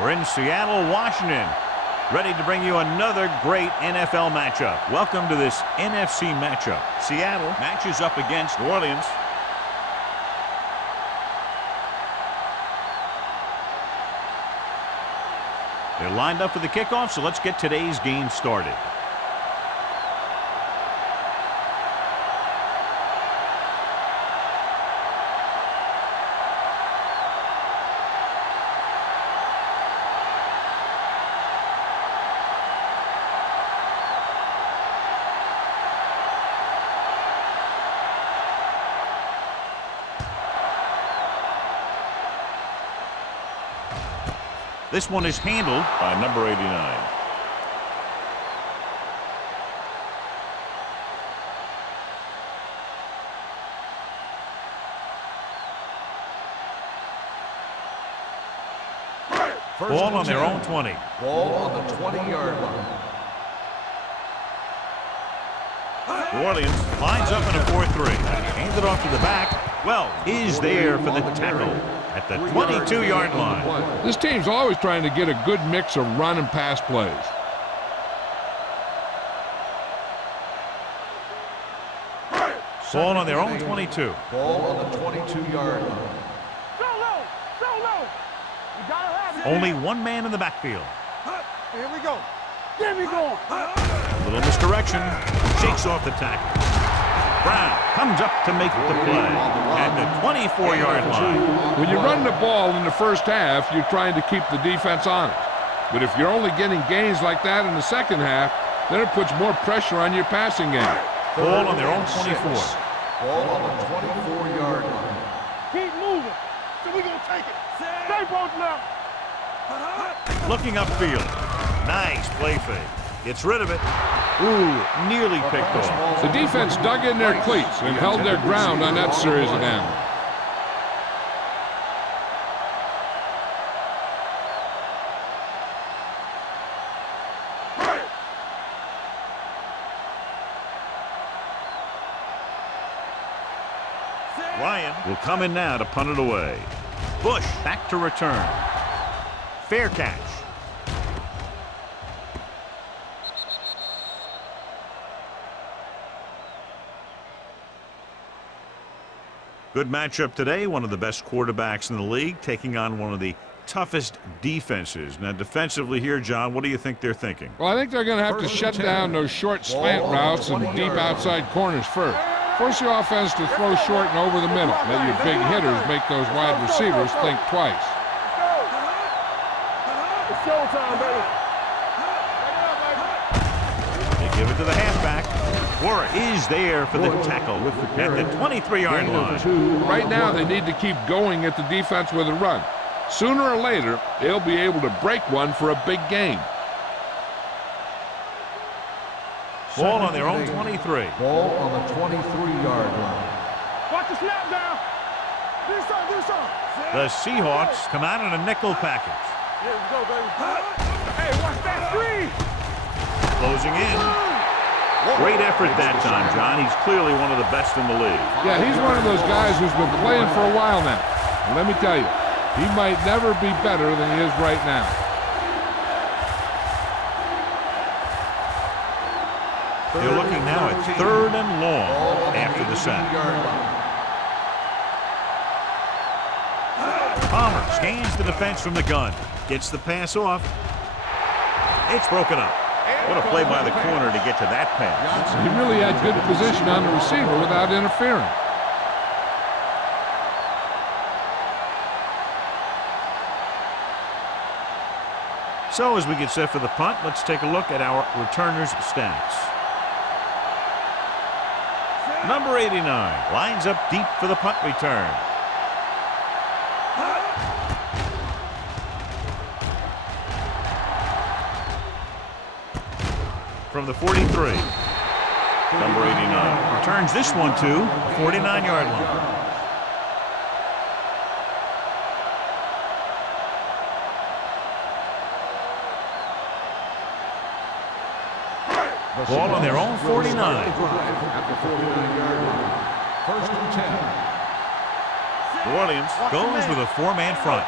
We're in Seattle, Washington, ready to bring you another great NFL matchup. Welcome to this NFC matchup. Seattle matches up against New Orleans. They're lined up for the kickoff, so let's get today's game started. This one is handled by number 89. Ball on their own 20. Ball on the 20-yard line. New Orleans lines up in a 4-3. Hands it off to the back. Well, is there for the tackle at the 22-yard line. This team's always trying to get a good mix of run and pass plays. Ball on their own 22. Ball on the 22-yard line. Only one man in the backfield. Here we go. Get me going. A little misdirection. Shakes off the tackle. Brown comes up to make the play at the 24-yard line. When you run the ball in the first half, you're trying to keep the defense honest. But if you're only getting gains like that in the second half, then it puts more pressure on your passing game. Ball on their own 24. Ball on the 24-yard line. Keep moving. So we're going to take it. Stay both left. Looking upfield. Nice play fake. Gets rid of it. Ooh, nearly picked off. The defense dug in their cleats and held their ground on that series of downs. Ryan will come in now to punt it away. Bush back to return. Fair catch. Good matchup today. One of the best quarterbacks in the league taking on one of the toughest defenses. Now defensively here, John, what do you think they're thinking? Well, I think they're going to have to shut down those short slant routes and deep outside corners first. Force the offense to throw short and over the middle. Let your big hitters make those wide receivers think twice. It's showtime, baby. They give it to the halfback. Warren is there for the tackle at the 23-yard line. Right now, they need to keep going at the defense with a run. Sooner or later, they'll be able to break one for a big game. Ball on their own 23. Ball on the 23-yard line. Watch the snap down. Do something. The Seahawks come out in a nickel package. Here we go, baby. Hey, watch that screen. Closing in. Great effort that time, John. He's clearly one of the best in the league. Yeah, he's one of those guys who's been playing for a while now. And let me tell you, he might never be better than he is right now. They're looking now at 3rd and long after the sack. Palmer scans the defense from the gun. Gets the pass off. It's broken up. What a play by the corner to get to that pass. He really had good position on the receiver without interfering. So as we get set for the punt, let's take a look at our returners' stats. Number 89 lines up deep for the punt return. From the 43, number 89 returns this one to the 49-yard line. Ball on their own 49. At the 49-yard line. 1st and 10. New Orleans goes with a 4-man front.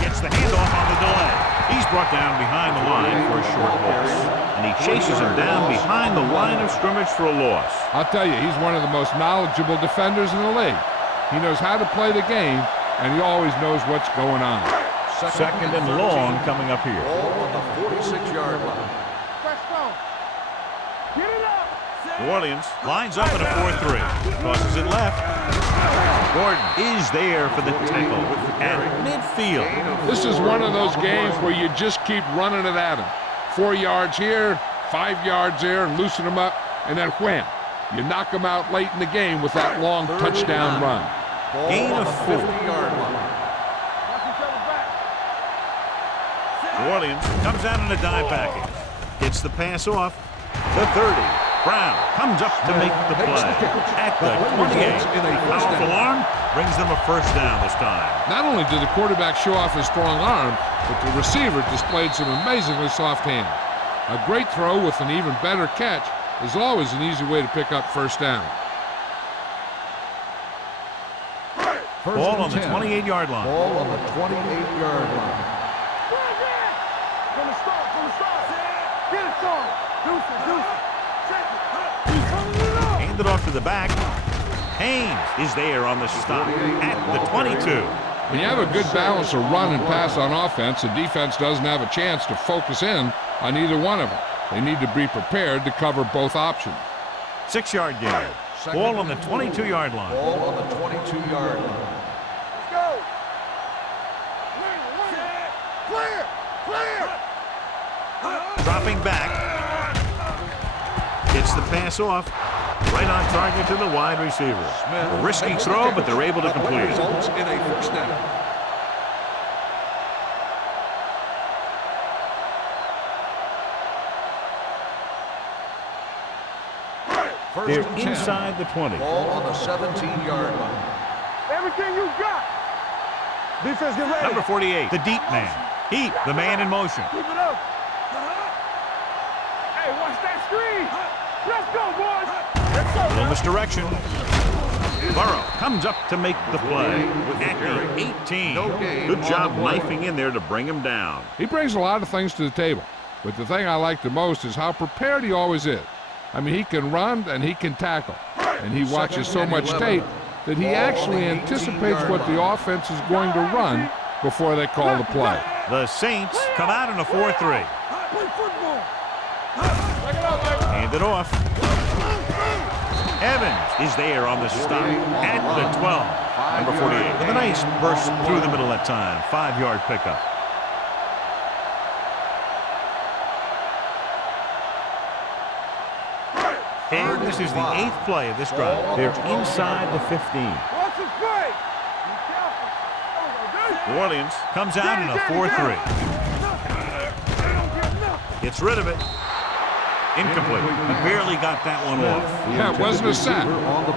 Gets gets the handoff on the delay. He's brought down behind the line for a short loss. And he chases him down behind the line of scrimmage for a loss. I'll tell you, he's one of the most knowledgeable defenders in the league. He knows how to play the game, and he always knows what's going on. Second and long coming up here. Ball on the 46-yard line. Get it up. New Orleans lines up in a 4-3. Tosses it left. Gordon is there for the tackle at midfield. This is one of those games where you just keep running it at him. 4 yards here, 5 yards there, and loosen him up, and then wham. You knock him out late in the game with that long touchdown run. Gain of 4. 50-yard line. New Orleans comes out in a dive package. Gets the pass off. The 30. Brown comes up to make the play. At the 28. Powerful arm brings them a first down this time. Not only did the quarterback show off his strong arm, but the receiver displayed some amazingly soft hands. A great throw with an even better catch is always an easy way to pick up first down. Ball on the 28-yard line. Ball on the 28-yard line. From the start. Get it, Sean. Deuce it. Handed off to the back. Haynes is there on the stop at the 22. When you have a good balance of run and pass on offense, the defense doesn't have a chance to focus in on either one of them. They need to be prepared to cover both options. 6-yard gain. Ball on the 22-yard line. Ball on the 22-yard line. Let's go. Clear. Dropping back. Gets the pass off. Right on target to the wide receiver. A risky throw, but they're able to complete it. Results in a first down. They're inside the 20. Ball on the 17-yard line. Everything you got. Defense, get ready. Number 48, the deep man. Heat, the man in motion. Keep it up. Hey, watch that screen. Let's go, boys. Little misdirection. Burrow comes up to make the play at the 18. Good job knifing in there to bring him down. He brings a lot of things to the table, but the thing I like the most is how prepared he always is. I mean, he can run and he can tackle, and he watches so much tape that he actually anticipates what the offense is going to run before they call the play. The Saints come out in a 4-3. Play football. Hand it off. Evans is there on the stop at the 12. Number 48 with a nice burst through the middle that time. 5-yard pickup. And this is the 8th play of this drive. They're inside the 15. Watch the play. Be careful. New Orleans comes out in a 4-3. Gets rid of it. Incomplete. He barely got that one off. Yeah, it wasn't a sack.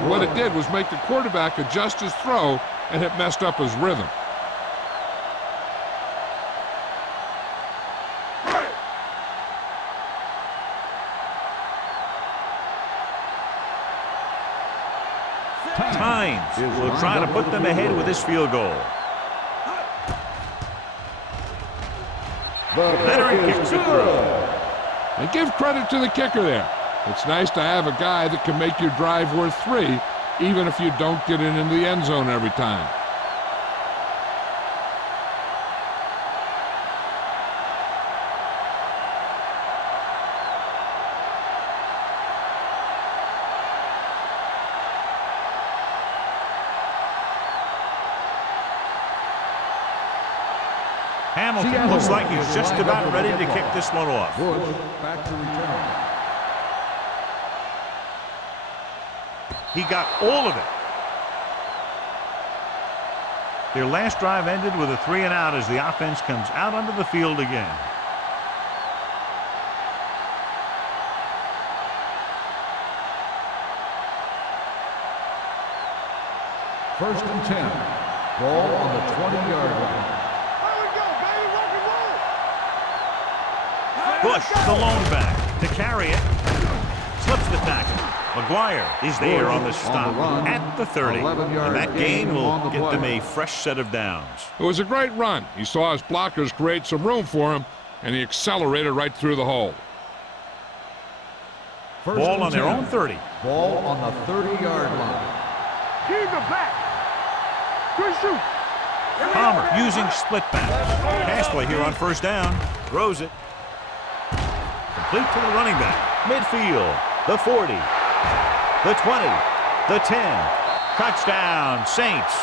What it did was make the quarterback adjust his throw, and it messed up his rhythm. Tynes will try to put them ahead with this field goal. Leonard kicks it through. And give credit to the kicker there. It's nice to have a guy that can make your drive worth 3, even if you don't get it into the end zone every time. Hamilton looks like he's just about ready to kick this one off. Back to return. He got all of it. Their last drive ended with a 3-and-out as the offense comes out onto the field again. First and 10. Ball on the 20-yard line. Bush, the lone back, to carry it. Slips the tackle. McGuire is there on the stop run, at the 30. 11-yard And that gain will on the get them play. a fresh set of downs. It was a great run. He saw his blockers create some room for him, and he accelerated right through the hole. First Ball and on their 10. own 30. Ball on the 30-yard line. Give the back. Good shoot. Palmer using split pass. Pass play here on first down. Throws it. Complete to the running back. Midfield. The 40. The 20. The 10. Touchdown, Saints.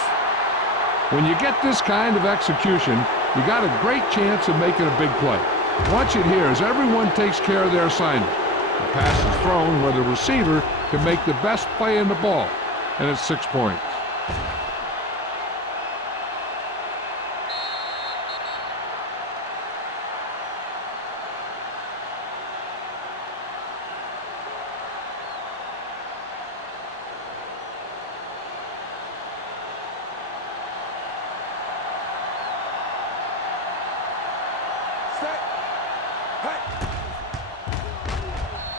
When you get this kind of execution, you got a great chance of making a big play. Watch it here as everyone takes care of their assignment. The pass is thrown where the receiver can make the best play in the ball, and it's 6 points.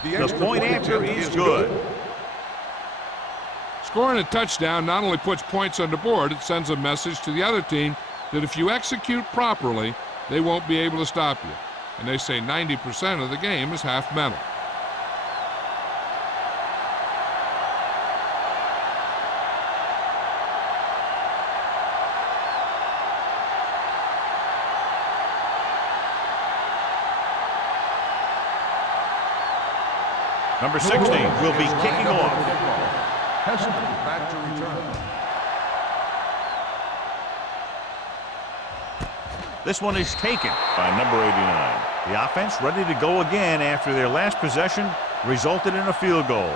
The point after is good. Scoring a touchdown not only puts points on the board, it sends a message to the other team that if you execute properly, they won't be able to stop you. And they say 90% of the game is half mental. Number 16 will be kicking off. Heston back to return. This one is taken by number 89. The offense ready to go again after their last possession resulted in a field goal.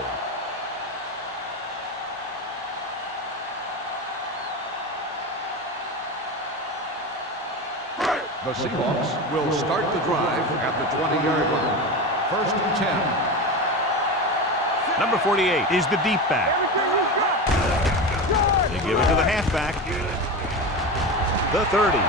The Seahawks will start the drive at the 20-yard line. First and 10. Number 48 is the deep back. They give it to the halfback. The 30.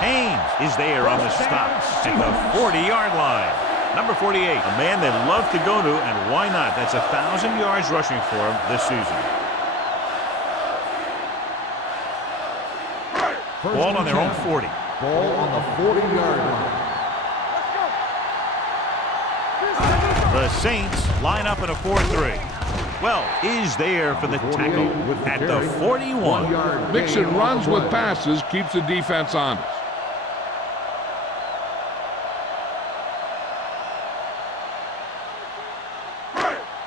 Haynes is there on the stop at the 40-yard line. Number 48, a man they love to go to, and why not? That's 1,000 yards rushing for him this season. Ball on their own 40. Ball on the 40-yard line. The Saints line up in a 4-3. Well, is there for the tackle at the 41. Mixing runs with passes keeps the defense honest.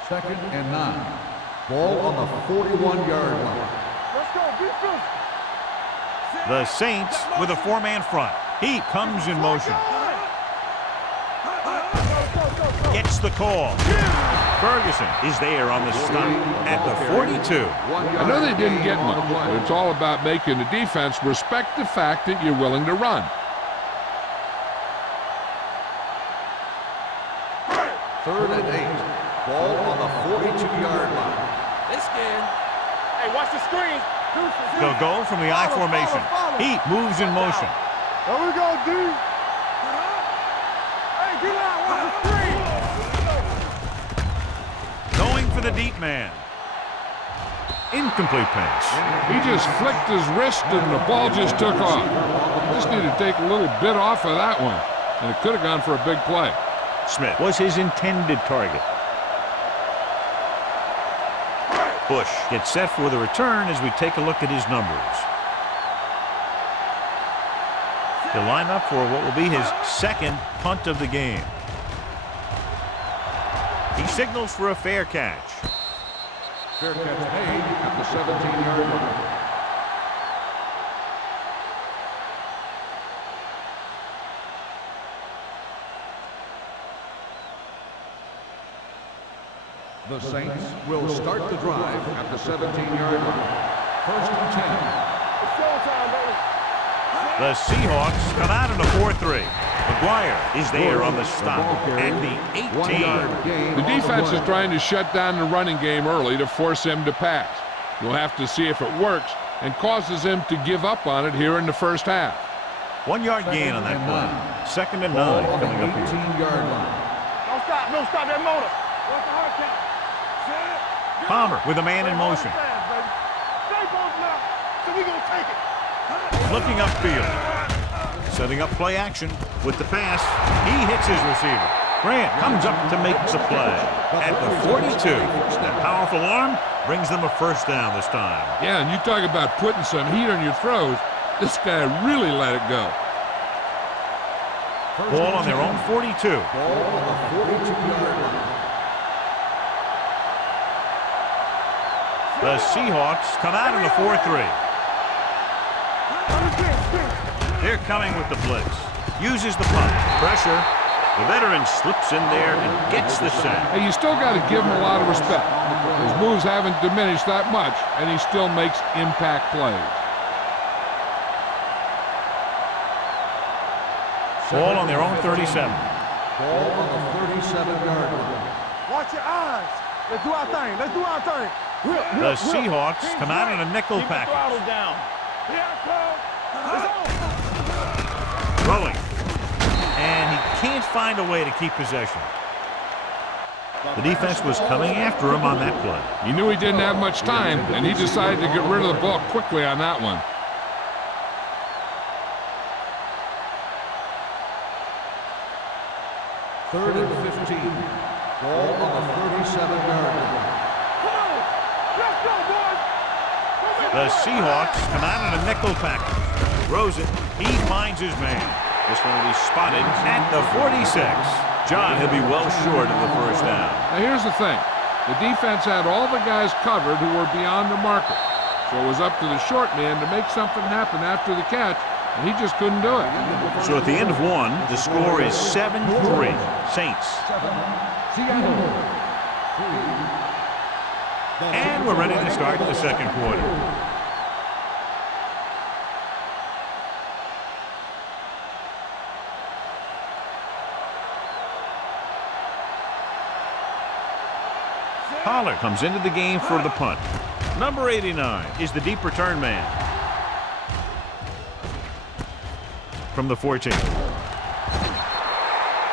Second and 9. Ball on the 41-yard line. Let's go, defense. The Saints with a four-man front. He comes in motion. Gets the call. Ferguson is there on the stop at the 42. I know they didn't get much, but it's all about making the defense respect the fact that you're willing to run. Third and 8. Ball on the 42-yard line. They scared. Hey, watch the screen. They'll go from the I formation. He moves in motion. There we go, D. Hey, get out. Watch the screen. Going for the deep man. Incomplete pass. He just flicked his wrist and the ball just took off. Just need to take a little bit off of that one, and it could have gone for a big play. Smith was his intended target. Bush gets set for the return as we take a look at his numbers. He'll line up for what will be his second punt of the game. He signals for a fair catch. Fair catch made at the 17-yard line. The Saints will start the drive at the 17-yard line. First and 10. It's showtime, baby. The Seahawks come out in a 4-3. McGuire is there on the stop at the 18. The defense is trying to shut down the running game early to force him to pass. You'll have to see if it works and causes him to give up on it here in the first half. 1 yard gain on that play. Second and 9 Ball on the coming up here. 18-yard line. Don't stop that motor. What's the hard count? Palmer with a man in motion. Looking upfield. Setting up play action with the pass. He hits his receiver. Grant comes up to make the play. At the 42, that powerful arm brings them a first down this time. Yeah, and you talk about putting some heat on your throws. This guy really let it go. Ball on their own 42. Ball on the 42-yard line. The Seahawks come out in the 4-3. They're coming with the blitz. Uses the punt. Pressure. The veteran slips in there and gets the sack. Hey, you still got to give him a lot of respect. His moves haven't diminished that much, and he still makes impact plays. Ball on their own 37. Ball on the 37-yard line. Watch your eyes. Let's do our thing. Let's do our thing. The Seahawks come out in a nickel package. Throwing. And he can't find a way to keep possession. The defense was coming after him on that play. He knew he didn't have much time, and he decided to get rid of the ball quickly on that one. Third and 15. Ball on the 37-yard line. The Seahawks come out in a nickel package. Throws it. He finds his man. This one will be spotted at the 46. John, he'll be well short of the first down. Now here's the thing. The defense had all the guys covered who were beyond the marker. So it was up to the short man to make something happen after the catch, and he just couldn't do it. So at the end of one, the score is 7-3. Saints. And we're ready to start the second quarter. Pollard comes into the game for the punt. Number 89 is the deep return man. From the 14.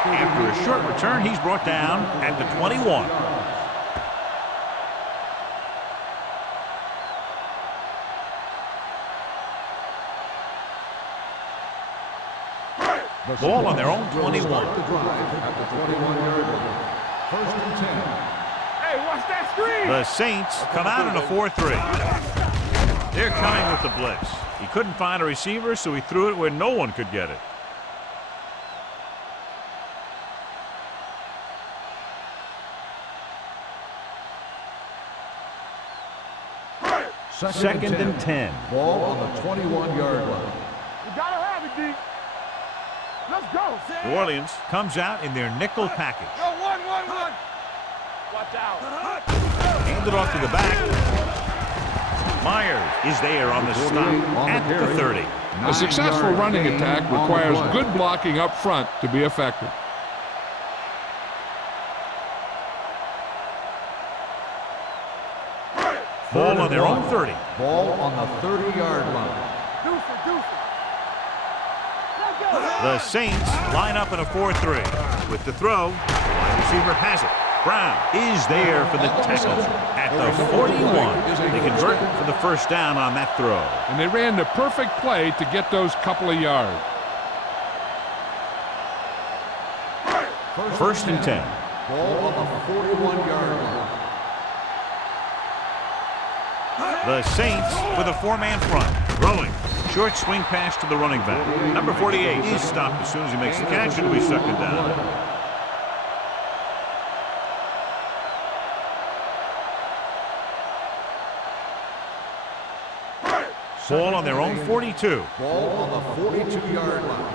After a short return, he's brought down at the 21. Ball on their own 21. At the 21-yard line. First and 10. Hey, watch that screen. The Saints come out in a 4-3. They're coming with the blitz. He couldn't find a receiver, so he threw it where no one could get it. Second and 10. Ball on the 21-yard line. You gotta have it, D. Let's go. New Orleans comes out in their nickel package. Go, one. Watch out. Handed off to the back. Myers is there on the stop at the 30. A successful running attack requires good blocking up front to be effective. Ball on their own 30. Ball on the 30-yard line. Deuce it. The Saints line up in a 4-3. With the throw, the wide receiver has it. Brown is there for the tackle at the 41. They convert for the first down on that throw. And they ran the perfect play to get those couple of yards. First and 10. Ball on the 41-yard line. The Saints with a four-man front. Throwing. Short swing pass to the running back. Number 48 is stopped as soon as he makes the catch, and we suck it down. Ball on their own 42. Ball on the 42-yard line.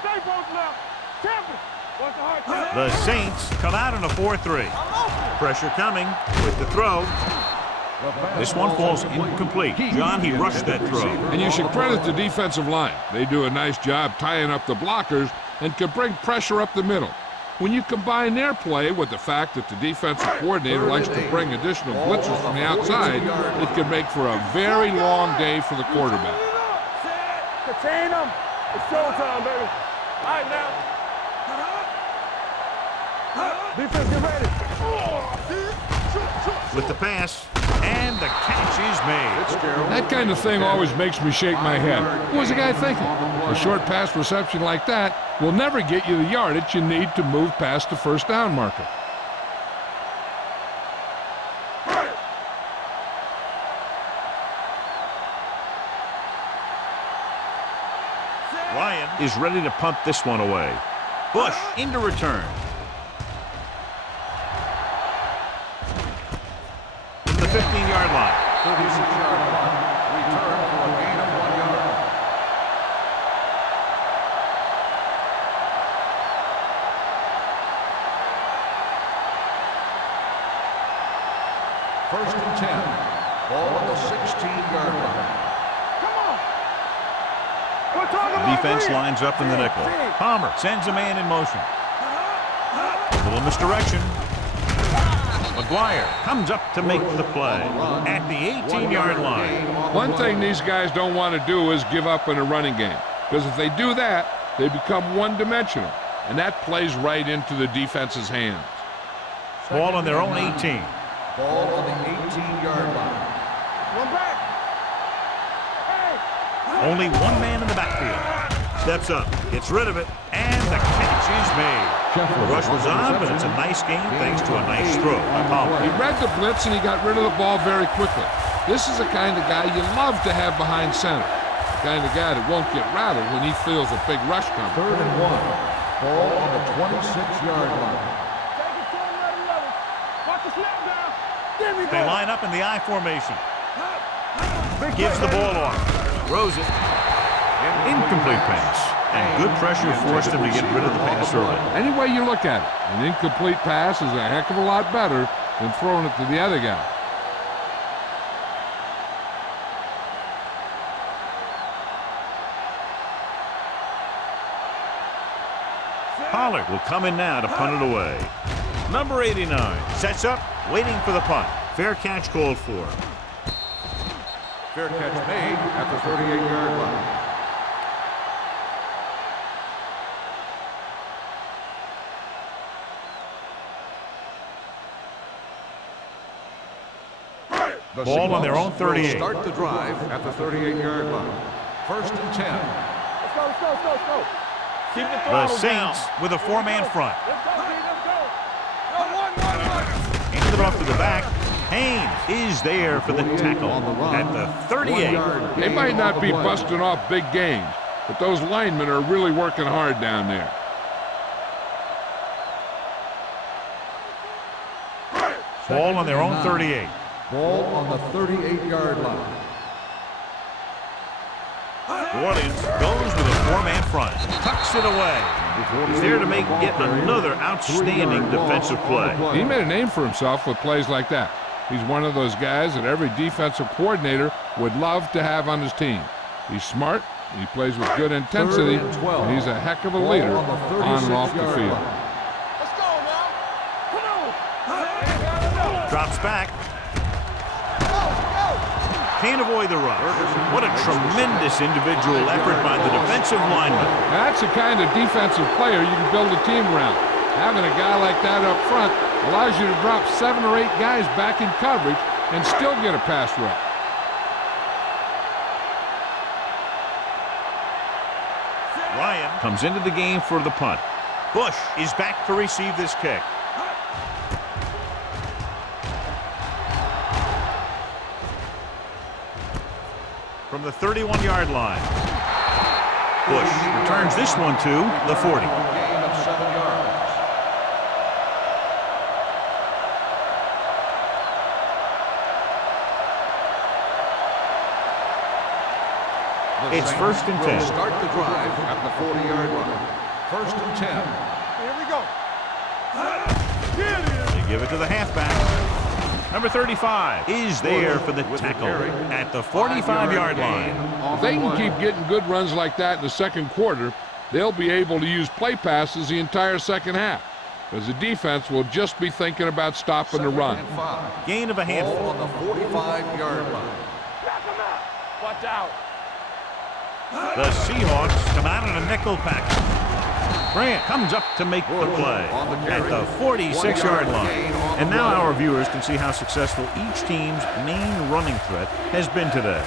Stay both left. Champion. Watch the hard tap. The Saints come out in a 4-3. Pressure coming with the throw. This one falls incomplete. John, he rushed that throw. And you should credit the defensive line. They do a nice job tying up the blockers and can bring pressure up the middle. When you combine their play with the fact that the defensive coordinator likes to bring additional blitzers from the outside, it can make for a very long day for the quarterback. Contain them. It's showtime, baby. All right, now. Defense, get ready. with the pass, and the catch is made. That kind of thing always makes me shake my head. What was the guy thinking? A short pass reception like that will never get you the yardage you need to move past the first down marker. Ryan is ready to punt this one away. Bush into return. From the 15-yard line. 36-yard punt. Return for a gain of 1 yard. First and 10. Ball on the 16-yard line. The defense lines up in the nickel. Palmer sends a man in motion. A little misdirection. McGuire comes up to make the play at the 18-yard line. One thing these guys don't want to do is give up in a running game, because if they do that, they become one-dimensional, and that plays right into the defense's hands. Ball on their own 18. Ball on the 18-yard line. One back. Only one man in the backfield. Steps up, gets rid of it, and the catch is made. The rush was on, but it's a nice game thanks to a nice throw by Palmer. He read the blitz and he got rid of the ball very quickly. This is the kind of guy you love to have behind center. The kind of guy that won't get rattled when he feels a big rush coming. 3rd and 1. Ball on the 26-yard line. Take it to another level. Watch the snap down. There we They go. line up in the I formation. Gives the ball off. Throws it. Incomplete pass. And good pressure forced him to get rid of the pass early. Any way you look at it, an incomplete pass is a heck of a lot better than throwing it to the other guy. Pollard will come in now to punt it away. Number 89 sets up, waiting for the punt. Fair catch called for. Fair catch made at the 38-yard line. The Ball on their own Seahawks will 38. start the drive at the 38-yard line. 1st and 10. Let's go, let's go, let's go, let's go. Keep the The throttle down. Saints with a four-man front. Let's go, Pete, let's go. No, one. Handed it off to the back. Haynes is there for the tackle at the 38. They might not be busting off big gains, but those linemen are really working hard down there. Ball on their own 38. Ball on the 38-yard line. New Orleans goes with a four-man front. Tucks it away. He's there to make yet another outstanding defensive play. He made a name for himself with plays like that. He's one of those guys that every defensive coordinator would love to have on his team. He's smart, he plays with good intensity, and he's a heck of a leader on and off the field. Let's go now. Come on. Drops back. Can't avoid the rush. What a tremendous individual effort by the defensive lineman. That's the kind of defensive player you can build a team around. Having a guy like that up front allows you to drop 7 or 8 guys back in coverage and still get a pass rush. Ryan comes into the game for the punt. Bush is back to receive this kick. From the 31-yard line. Bush returns this one to the 40. Gain of 7 yards. It's 1st and 10. Start the drive at the 40-yard line. 1st and 10. Here we go. Here it is. They give it to the halfback. Number 35 is there for the tackle at the 45-yard line. If they can keep getting good runs like that in the second quarter, they'll be able to use play passes the entire second half, because the defense will just be thinking about stopping the run. Gain of a handful. Ball on the 45-yard line. Knock him out. Watch out. The Seahawks come out in a nickel package. Grant comes up to make the play at the 46-yard line. And now our viewers can see how successful each team's main running threat has been today.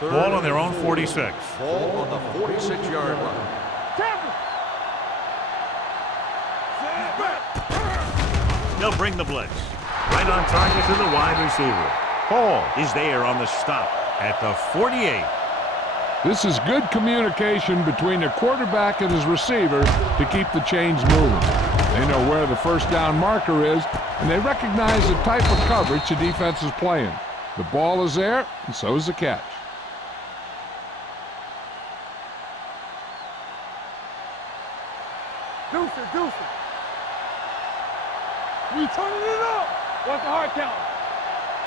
Ball on their own 46. Ball on the 46-yard line. They'll bring the blitz. Right on target to the wide receiver. Hall is there on the stop at the 48. This is good communication between the quarterback and his receiver to keep the chains moving. They know where the first down marker is, and they recognize the type of coverage the defense is playing. The ball is there, and so is the catch. Deuce. We turning it up. What's the hard count?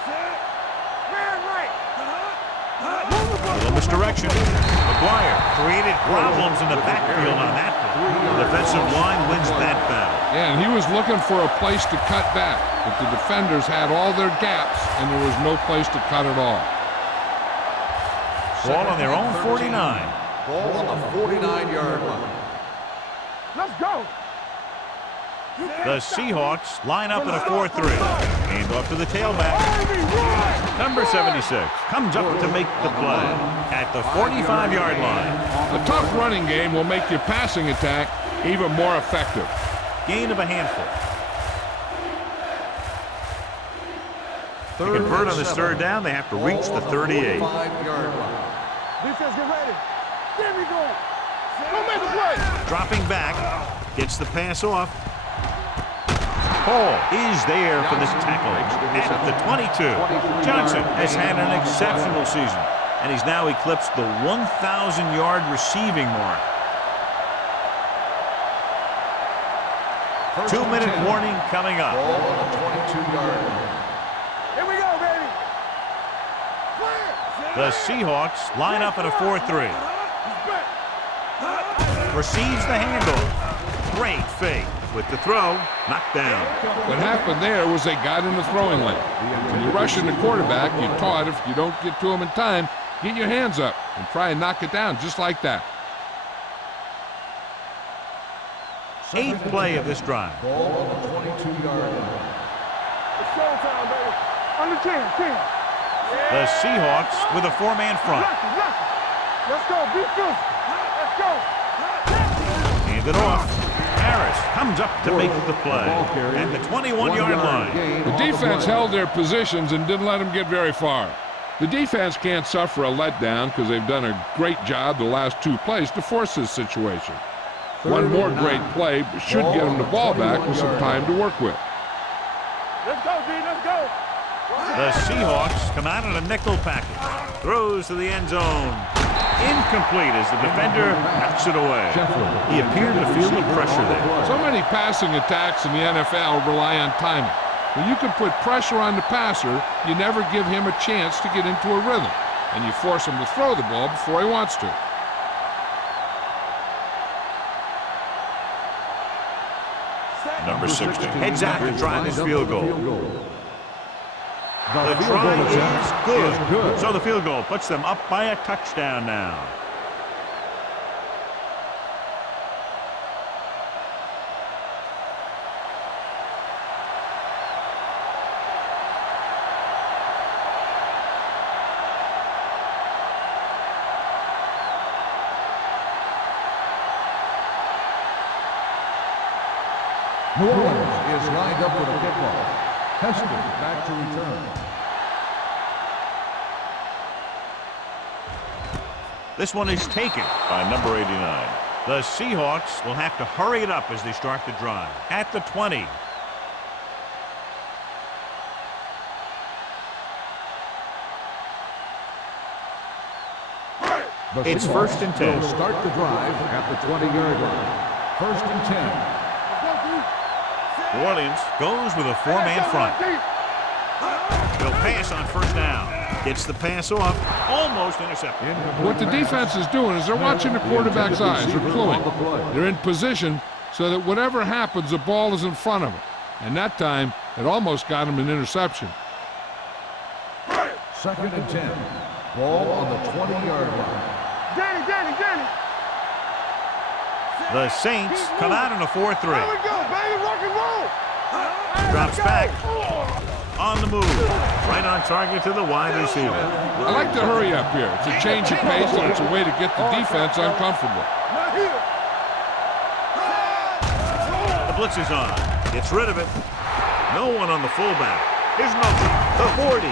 Set. Man right. A little misdirection. McGuire created problems in the backfield on that play. The defensive line wins that battle. Yeah, and he was looking for a place to cut back, but the defenders had all their gaps, and there was no place to cut at all. Ball on their own 49. Ball on the 49-yard line. Let's go. The Seahawks line up in a 4-3. Hand off to the tailback. Number 76 comes up to make the play at the 45-yard line. A tough running game will make your passing attack even more effective. Gain of a handful. To convert on this third down, they have to reach the 38. Defense, get ready. There we go. Don't make a play. Dropping back, gets the pass off. Hall is there for this tackle at the 22. Johnson has had an exceptional season, and he's now eclipsed the 1,000-yard receiving mark. 2-minute warning coming up. Ball on the 22-yard line. Here we go, baby. The Seahawks line up in a 4-3. Receives the handoff. Great fake. With the throw, knocked down. What happened there was they got in the throwing lane. When you're rushing the quarterback, you're taught if you don't get to him in time, get your hands up and try and knock it down just like that. 8th play of this drive. Ball on the 22-yard line. It's showtime, baby. On the 10. The Seahawks with a 4-man front. Let's go. Be good. Let's go. Hand it off. Harris comes up to make the play at the 21-yard line. The defense held their positions and didn't let them get very far. The defense can't suffer a letdown because they've done a great job the last 2 plays to force this situation. One more great play should get them the ball back with some time to work with. Let's go, D. Let's go. The Seahawks come out in a nickel package. Throws to the end zone. Incomplete as the defender knocks it away. He appeared to feel the pressure there. So many passing attacks in the NFL rely on timing. When you can put pressure on the passer, you never give him a chance to get into a rhythm, and you force him to throw the ball before he wants to. Number 60 heads out to try this field goal. The try is good. So the field goal puts them up by a touchdown now. New Orleans is lined up with a kickoff. Heston back to return. This one is taken by number 89. The Seahawks will have to hurry it up as they start the drive. At the 20. It's 1st and 10. Will start the drive at the 20-yard line. 1st and 10. New Orleans goes with a 4-man front. They'll pass on 1st down. Gets the pass off. Almost intercepted. What the defense is doing is they're watching the quarterback's eyes. They're cluing. They're in position so that whatever happens, the ball is in front of them. And that time, it almost got him an interception. 2nd and 10. Ball on the 20-yard line. Danny. The Saints come out in a 4-3. There we go, baby. Rock and roll. Drops back. On the move. Right on target to the wide receiver. I like to hurry up here. It's a change of pace, and it's a way to get the defense uncomfortable. Not here. The blitz is on. Gets rid of it. No one on the fullback. Here's Motion. The 40.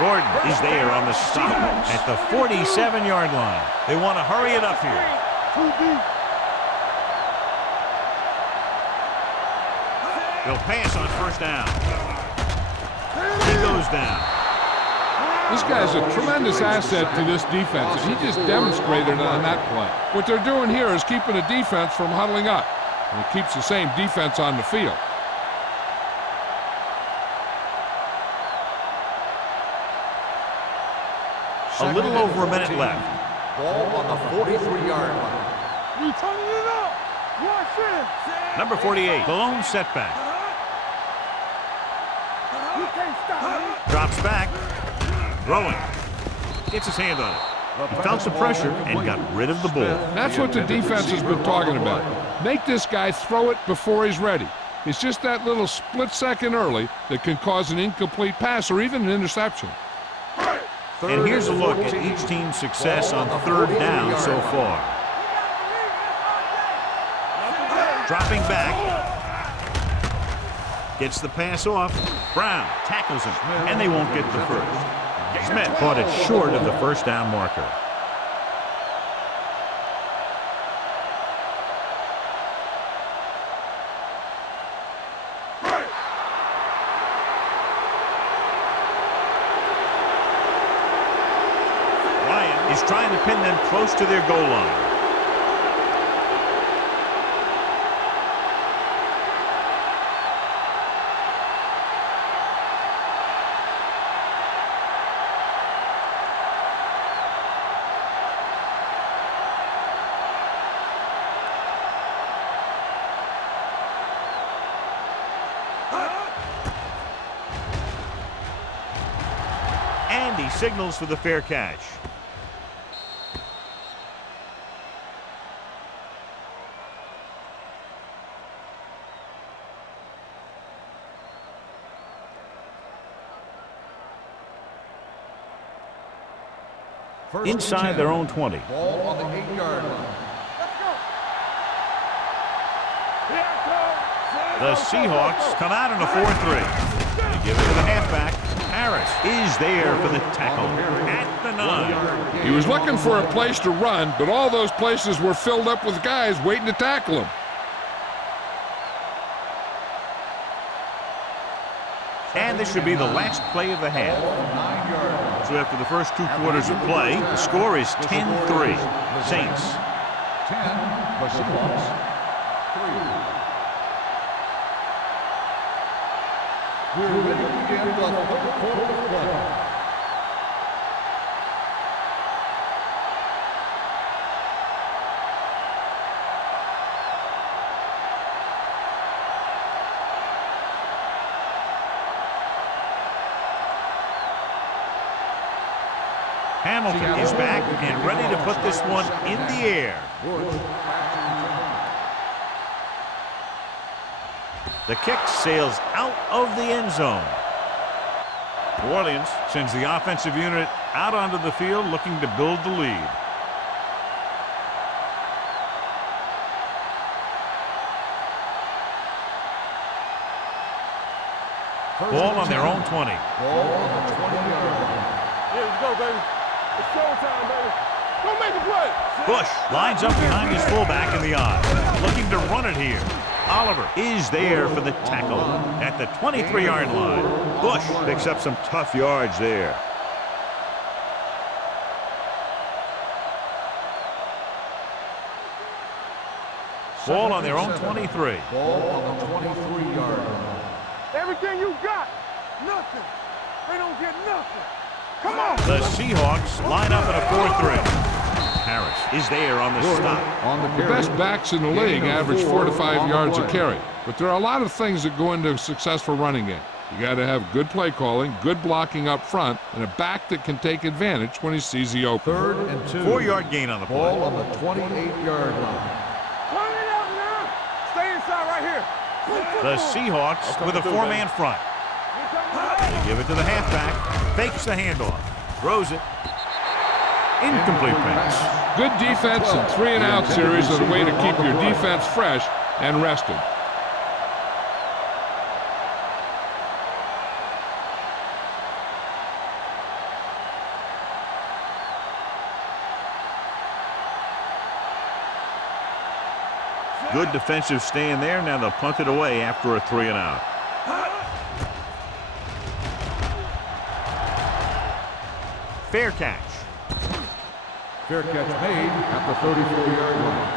Gordon is there on the stop at the 47-yard line. They want to hurry it up here. Too deep. They'll pass on first down. He goes down. This guy's a tremendous asset to this defense, and he just demonstrated it on that play. What they're doing here is keeping the defense from huddling up, and it keeps the same defense on the field. A little over a minute left. Ball on the 43-yard line. We turning it up. Watch this. Number 48, the lone setback. You can't stop me. Drops back. Throwing. Gets his hand on it. He felt the pressure and got rid of the ball. That's what the defense has been talking about. Make this guy throw it before he's ready. It's just that little split second early that can cause an incomplete pass or even an interception. And here's a look at each team's success on third down so far. Dropping back. Gets the pass off. Brown tackles him, and they won't get the first. Smith caught it short of the first down marker. Ryan is trying to pin them close to their goal line. And he signals for the fair catch. Inside their own 20. Ball on the 8-yard line. The Seahawks come out in a 4-3. They give it to the halfback. Harris is there for the tackle at the 9. He was looking for a place to run, but all those places were filled up with guys waiting to tackle him. And this should be the last play of the half. So after the first 2 quarters of play, the score is 10-3. Saints. 10, the Seahawks. 3. We're ready to begin the third quarter of play. Hamilton is back and ready to put this one in the air. The kick sails out of the end zone. New Orleans sends the offensive unit out onto the field looking to build the lead. Ball on their own 20. Ball on the 20-yard line. Yeah, let's go, baby. It's showtime, baby. Go make a play. Bush lines up behind his fullback in the I, looking to run it here. Oliver is there for the tackle at the 23-yard line. Bush picks up some tough yards there. Ball on their own 23. Ball on the 23-yard line. Everything you got. Nothing. They don't get nothing. Come on. The Seahawks line up in a 4-3. Harris is there on the stop. The best backs in the league average 4 to 5 yards a carry, but there are a lot of things that go into a successful running game. You got to have good play calling, good blocking up front, and a back that can take advantage when he sees the open. 3rd and 2. 4-yard gain on the play. Ball on the 28-yard line. Turn it out now. Stay inside right here. The Seahawks with a 4-man front. They give it to the halfback. Fakes the handoff. Throws it. Incomplete pass. Good defense and 3-and-out series are the way to keep your defense fresh and rested. Good defensive stand there. Now they'll punt it away after a 3-and-out. Fair catch. Fair catch made at the 34-yard line.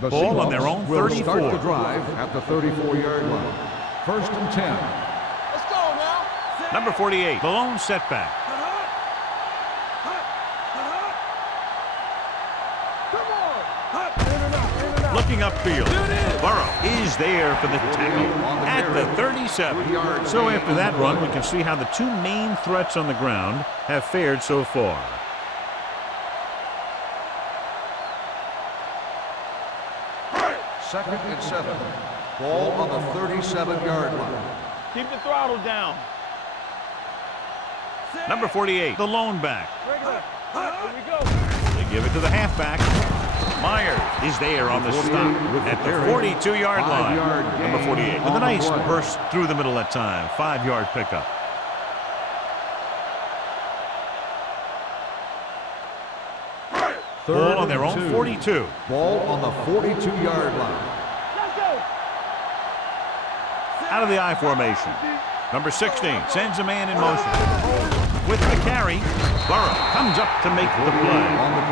The Ball on their Seahawks own will 34. start the drive at the 34-yard line. 1st and 10. Let's go now. Number 48, the lone setback. Come on. In and out. Looking upfield. Burrow is there for the tackle at the 37. So after that run, we can see how the two main threats on the ground have fared so far. Second and 7. Ball on the 37-yard line. Keep the throttle down. Number 48, the lone back. Regular. Here we go. They give it to the halfback. Myers is there on the stop at the 42-yard line. Number 48 with a nice burst through the middle that time. 5-yard pickup. Ball on their own 42. Ball on the 42-yard line. Let's go. Out of the I formation. Number 16 sends a man in motion. With the carry, Burrow comes up to make the play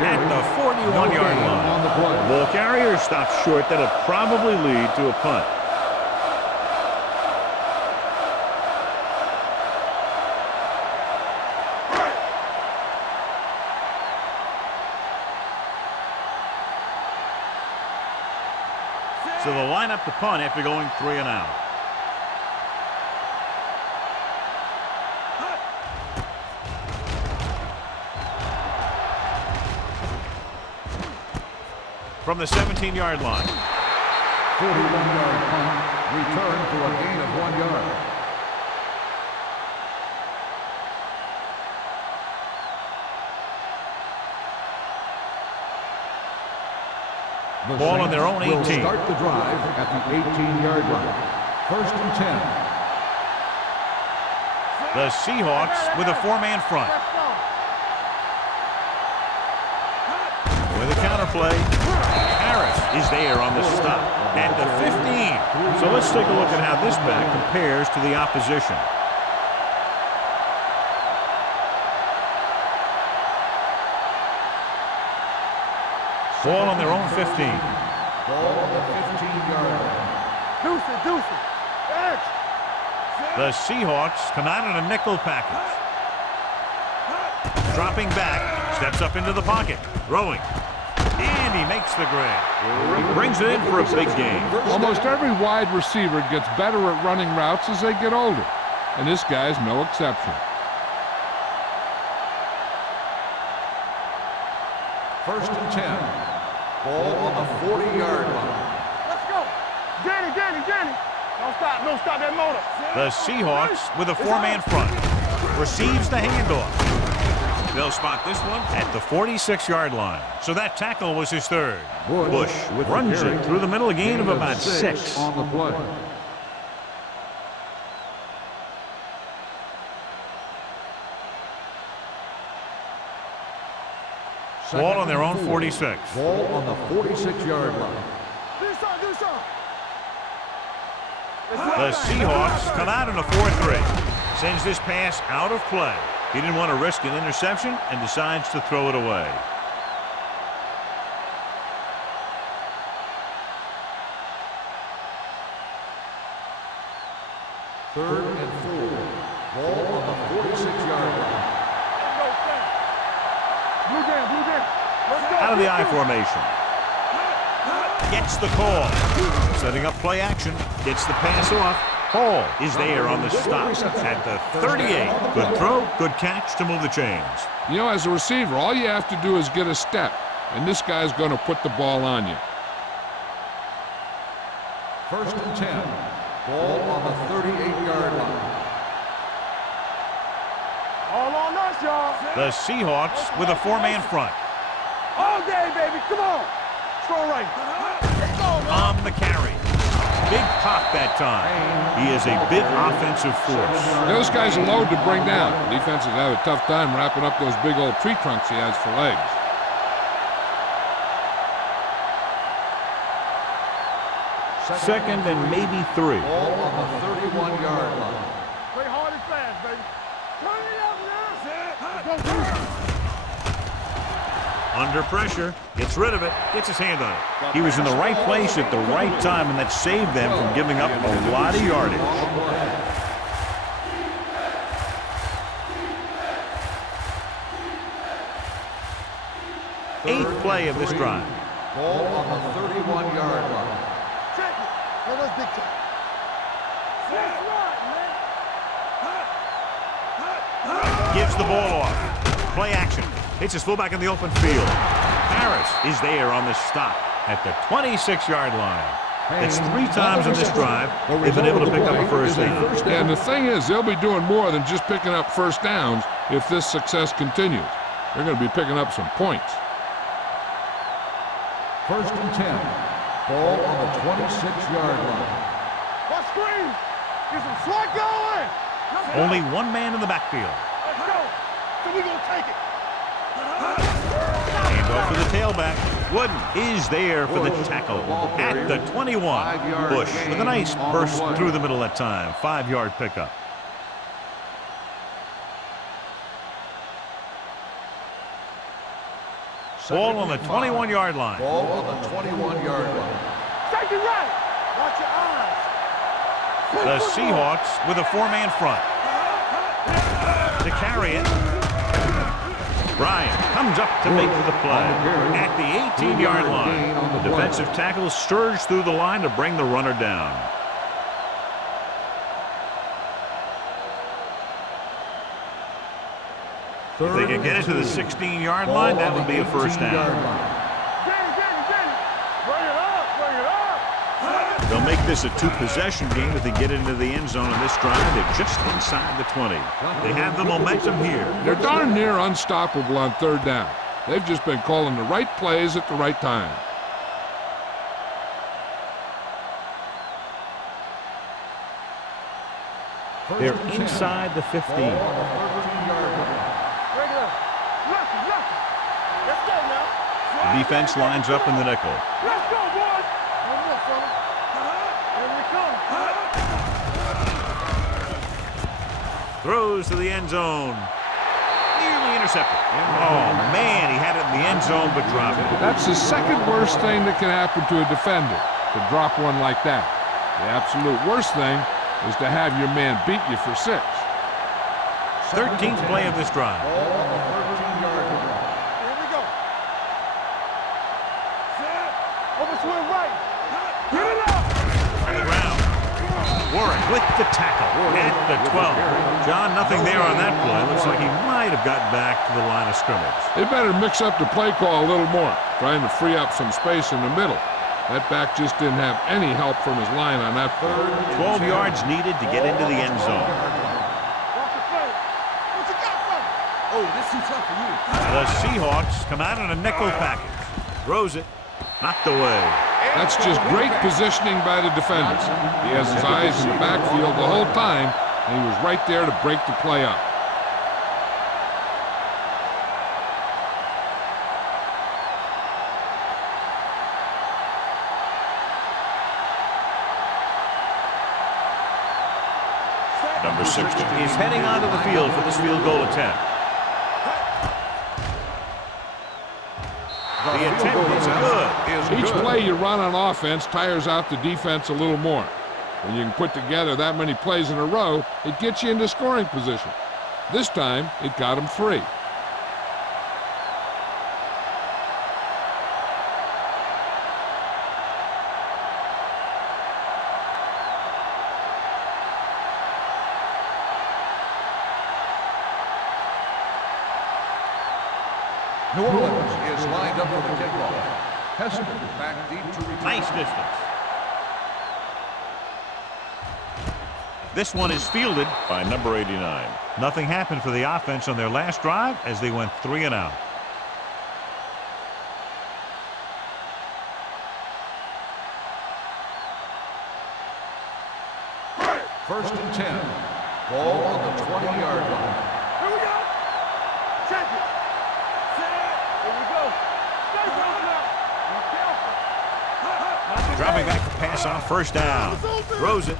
at the 41-yard line. Ball carrier stops short. That'll probably lead to a punt. So they'll line up the punt after going 3-and-out. From the 17-yard line. 41-yard punt. Return for a gain of 1 yard. The Ball on their own Saints 18. will start the drive at the 18-yard line. 1st and 10. The Seahawks with a 4-man front. With a counter play, Harris is there on the stop at the 15. So let's take a look at how this back compares to the opposition. Ball on their own 15. Ball on the 15-yard line. Deuce it. Edge. The Seahawks come out in a nickel package. Dropping back, steps up into the pocket, throwing. And he makes the grab. He brings it in for a big gain. Almost every wide receiver gets better at running routes as they get older, and this guy's no exception. 1st and 10. Ball on the 40-yard line. Let's go. Danny. Don't stop that motor. The Seahawks with a 4-man front. Receives the handoff. They'll spot this one at the 46-yard line. So that tackle was his third. Bush runs it through the middle, a gain of about 6. On the play. Ball on their own 46. Ball on the 46-yard line. Do something. The Seahawks come out in a 4-3. Sends this pass out of play. He didn't want to risk an interception and decides to throw it away. Third and 4. Ball on the 46-yard line. Blue jam, blue jam. Let's go. Out of the I formation. Gets the call. Setting up play action. Gets the pass off. Hall is there on the stop at the 38. Good throw, good catch to move the chains. You know, as a receiver, all you have to do is get a step, and this guy's going to put the ball on you. 1st and 10. Ball on the 38-yard line. All on us, y'all. The Seahawks with a 4-man front. All day, baby. Come on. Throw right. Let's go, man. On the carry. Big pop that time. He is a big offensive force. Those guys are loaded to bring down. Defenses have a tough time wrapping up those big old tree trunks he has for legs. Second and maybe 3. Ball on the 31-yard line. Play hard and fast, baby. Turn it up now. Go, go. Under pressure, gets rid of it, gets his hand on it. He was in the right place at the right time, and that saved them from giving up a lot of yardage. Eighth play of this drive. Ball on the 31-yard line. Check it. No, that's big time. That's right, man. Gives the ball off. Play action. Hits his fullback in the open field. Harris is there on the stop at the 26-yard line. That's 3 times in this drive they've been able to pick up a first down. And the thing is, they'll be doing more than just picking up first downs if this success continues. They're going to be picking up some points. 1st and 10. Ball on the 26-yard line. What screen? Get some swat going. Only 1 man in the backfield. Let's go. So we gonna take it. Hand off to the tailback. Wooden is there for the tackle at the 21. Bush with a nice burst through the middle that time. 5-yard pickup. Ball on the 21-yard line. Ball on the 21-yard line. Safety right. Watch your eyes. The Seahawks with a 4-man front. To carry it. Bryant comes up to make the play at the 18-yard line. The defensive tackle surged through the line to bring the runner down. If they can get it to the 16-yard line, that would be a first down. Bring it up. Bring it up. They'll make this a 2-possession game if they get into the end zone on this drive. They're just inside the 20. They have the momentum here. They're darn near unstoppable on 3rd down. They've just been calling the right plays at the right time. They're inside the 15. Bring it up. Lucky. Let's go now. The defense lines up in the nickel. Let's go, boys. One more, fella. Here we come. Throws to the end zone. Nearly intercepted. Oh, man, he had it in the end zone but dropped it. That's the second worst thing that can happen to a defender, to drop one like that. The absolute worst thing is to have your man beat you for 6. 13th play of this drive. Ball on the 13-yard line. Here we go. Over swing right. Get it up. On the ground. Warren with the tackle at the 12. John, nothing there on that play. Looks like he might have gotten back to the line of scrimmage. They better mix up the play call a little more, trying to free up some space in the middle. That back just didn't have any help from his line on that play. 12 yards needed to get into the end zone. Walk the play. What you got for me? Oh, this is tough for you. The Seahawks come out in a nickel package. Throws it. Knocked away. That's just great positioning by the defenders. He has his eyes in the backfield the whole time, and he was right there to break the play up. Number 60 is heading onto the field for this field goal attempt. The attempt is good. Each play you run on offense tires out the defense a little more. When you can put together that many plays in a row, it gets you into scoring position. This time, it got him 3. New Orleans is lined up for the kickoff. Hester back deep to return. Nice distance. This one is fielded by number 89. Nothing happened for the offense on their last drive as they went 3 and out. First and 10. Ball on the 20-yard line. Here we go. Check it. Set. Here we go. Stay close now. Be careful. Dropping back to pass on first down. Throws it.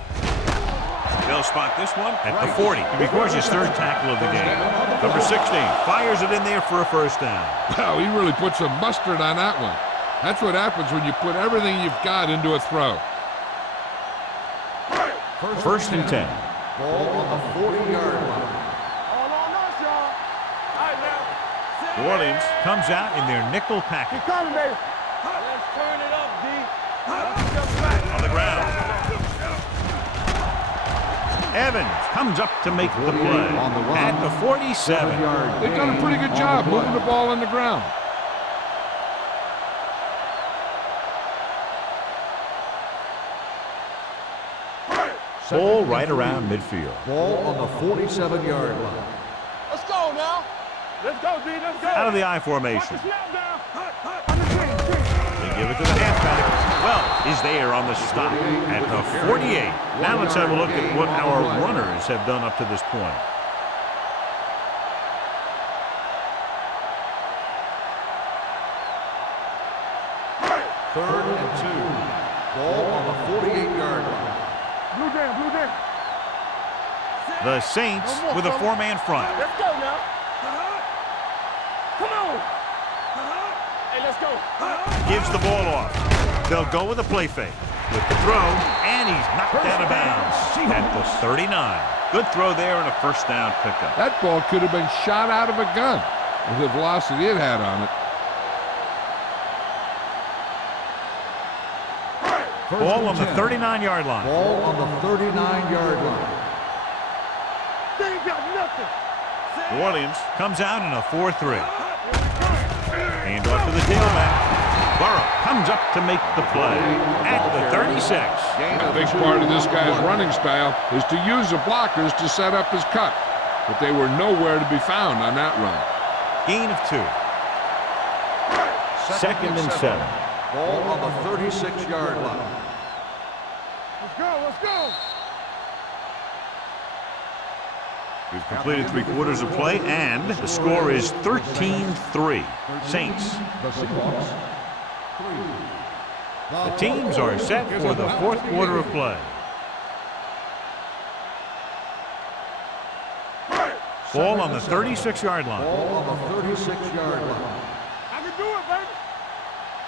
They'll spot this one at the 40. He records his 3rd tackle of the game. Number 16 fires it in there for a first down. Wow, he really put some mustard on that one. That's what happens when you put everything you've got into a throw. First and 10. Ball on the 40-yard line. All on us, y'all. All right, now. Set. New Orleans comes out in their nickel package. Keep coming, baby. Let's turn it up, D. Just back. On the ground. Evans comes up to make the play at the 47. They've done a pretty good job moving the ball on the ground. Ball right around midfield. Ball on the 47-yard line. Let's go now. Let's go, D. Let's go. Out of the I formation. Watch the snap down. On the green. They give it to the halfback. Well, is there on the stop at the 48. Now let's have a look at what our runners have done up to this point. Third and 2. Ball on the 48-yard line. Blue down, blue down. The Saints with a 4-man front. Let's go now. Come on. Hey, let's go. Gives the ball off. They'll go with a play fake. With the throw, and he's knocked out of bounds at the 39. Good throw there and a first down pickup. That ball could have been shot out of a gun with the velocity it had on it. Ball on the 39-yard line. Ball on the 39-yard line. They ain't got nothing. New Orleans comes out in a 4-3. Hand off to the tailback. Burrow comes up to make the play at the 36. A big part of this guy's running style is to use the blockers to set up his cut, but they were nowhere to be found on that run. Gain of 2. Second and 7. Ball on the 36-yard line. Let's go, let's go. We've completed 3/4 of play, and the score is 13-3. Saints. The teams are set for the 4th quarter of play. Ball on the 36-yard line. Ball on the 36-yard line. I can do it, baby.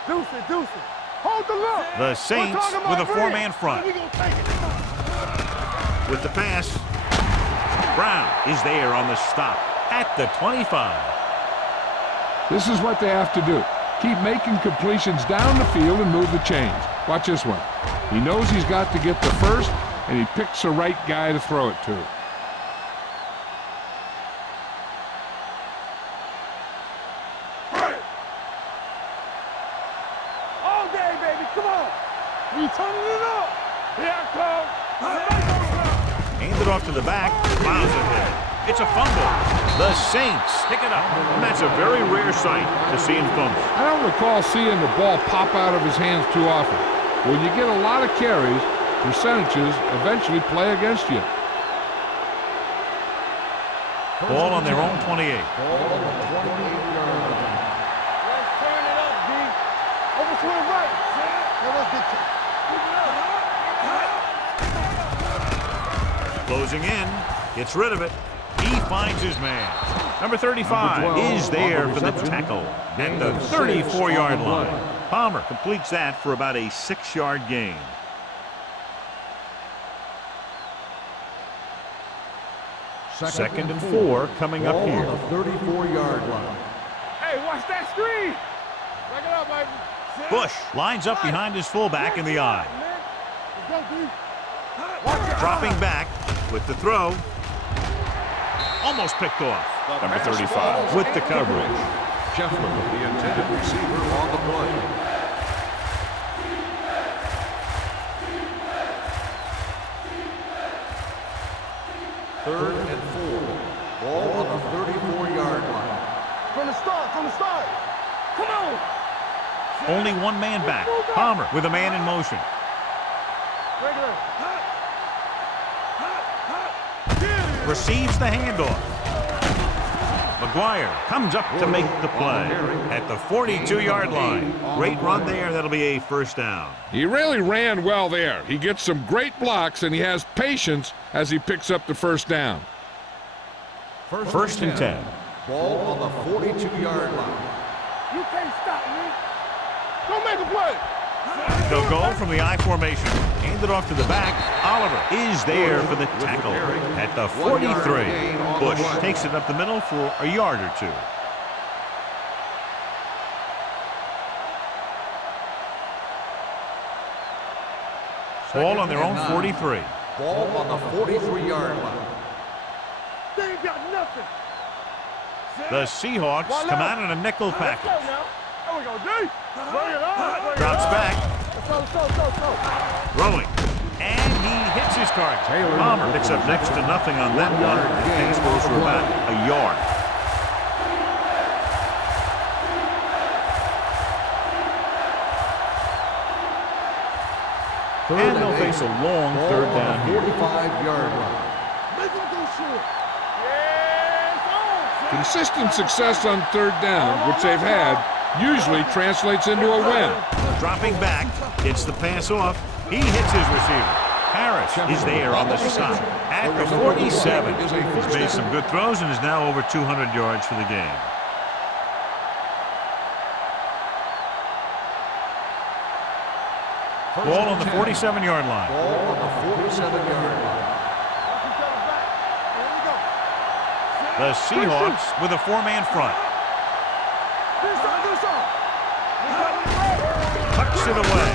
Deuce it, deuce it. Hold the look. The Saints with a 4-man front. We gonna take it. With the pass, Brown is there on the stop at the 25. This is what they have to do. Keep making completions down the field and move the chains. Watch this one. He knows he's got to get the first, and he picks the right guy to throw it to. All day, baby. Come on. We turning it up. Here I come. Handed off to the back, plows it there. It's a fumble. The Saints pick it up, and that's a very rare sight to see him fumble. I don't recall seeing the ball pop out of his hands too often. When you get a lot of carries, percentages eventually play against you. Ball on their own 28. Ball on the 28-yard line. Let's turn it up, D. Over to the right. Now let's get Closing in, gets rid of it. He finds his man. Number 35 is there for the tackle at the 34-yard line. Palmer completes that for about a 6-yard gain. Second and 4 coming up here. Ball on the 34-yard line. Hey, watch that screen. Back it up, baby. Bush lines up behind his fullback in the eye. Let's go, D. Dropping back with the throw. Almost picked off. Number 35 with the coverage. Scheffler, the intended receiver on the play. Third and 4. Ball on the 34-yard line. From the start. Come on. Only one man back. Palmer with a man in motion. Regular. Receives the handoff. McGuire comes up to make the play at the 42-yard line. Great run there. That'll be a first down. He really ran well there. He gets some great blocks, and he has patience as he picks up the first down. First and 10. Ball on the 42-yard line. You can't stop me. Don't make a play. They'll go from the I formation. Hand it off to the back. Oliver is there for the tackle at the 43. Bush takes it up the middle for a yard or two. Ball on their own 43. Ball on the 43-yard line. They ain't got nothing. The Seahawks come out in a nickel Let's go package. now. There we go, D. Bring it on. Drops back. Let's go. Throwing. And he hits his target. Palmer picks up next to nothing on that one. The pass goes for about a yard. And they'll face a long third down here. 45-yard line. Make him do shit. Yes, on. Consistent success on third down, which they've had, usually translates into a win. Dropping back, gets the pass off. He hits his receiver. Harris is there on the stop at the 47. He's made some good throws and is now over 200 yards for the game. Ball on the 47-yard line. Ball on the 47-yard line. Here we go. The Seahawks with a four-man front. This on. Tucks it away.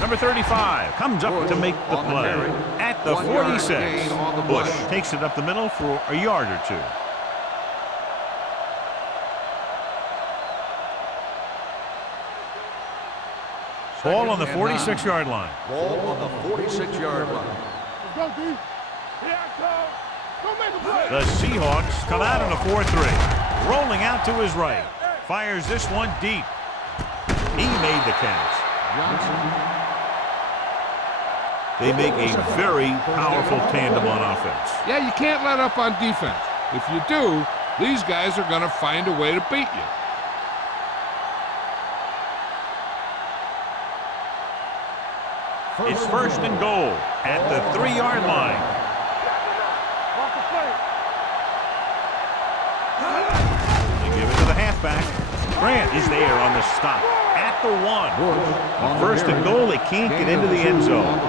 Number 35 comes up to make the play at the 46. Bush takes it up the middle for a yard or two. Ball on the 46-yard line. Ball on the 46-yard line. Let's go, D. Here I come. Don't make a play. The Seahawks come out in a 4-3. Rolling out to his right. Fires this one deep. He made the catch. They make a very powerful tandem on offense. Yeah, you can't let up on defense. If you do, these guys are going to find a way to beat you. It's first and goal at the 3-yard line. Off the play. They give it to the halfback. Grant is there on the stop at the 1. On first and goal, they can't get into the end zone.